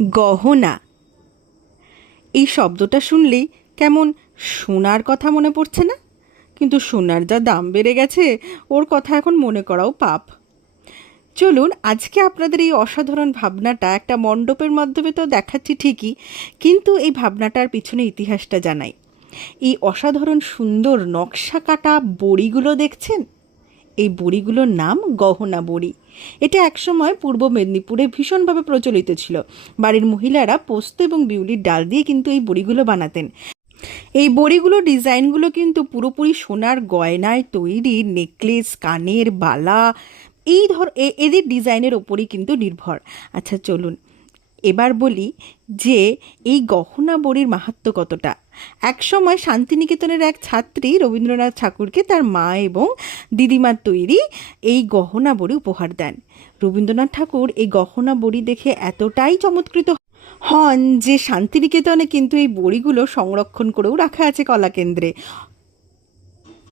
গহনা, এই শব্দটা শুনলেই কেমন সোনার কথা মনে পড়ছে না? কিন্তু সোনার যা দাম বেড়ে গেছে, ওর কথা এখন মনে করাও পাপ। চলুন আজকে আপনাদের এই অসাধারণ ভাবনাটা একটা মণ্ডপের মাধ্যমে তো দেখাচ্ছি ঠিকই, কিন্তু এই ভাবনাটার পিছনে ইতিহাসটা জানাই। এই অসাধারণ সুন্দর নকশা কাটা বড়িগুলো দেখছেন, এই বড়িগুলোর নাম গহনা বড়ি। এটা একসময় পূর্ব মেদিনীপুরে ভীষণভাবে প্রচলিত ছিল। বাড়ির মহিলারা পোস্ত এবং বিউলির ডাল দিয়ে কিন্তু এই বড়িগুলো বানাতেন। এই বড়িগুলোর ডিজাইনগুলো কিন্তু পুরোপুরি সোনার গয়নায় তৈরি নেকলেস, কানের বালা, এদের ডিজাইনের ওপরই কিন্তু নির্ভর। আচ্ছা চলুন এবার বলি যে এই গহনা বড়ির মাহাত্ম্য কতটা। একসময় শান্তিনিকেতনের এক ছাত্রী রবীন্দ্রনাথ ঠাকুরকে তার মা এবং দিদিমার তৈরি এই গহনা বড়ি উপহার দেন। রবীন্দ্রনাথ ঠাকুর এই গহনা বড়ি দেখে এতটাই চমৎকৃত হন যে শান্তিনিকেতনে কিন্তু এই বড়িগুলো সংরক্ষণ করেও রাখা আছে কলাকেন্দ্রে।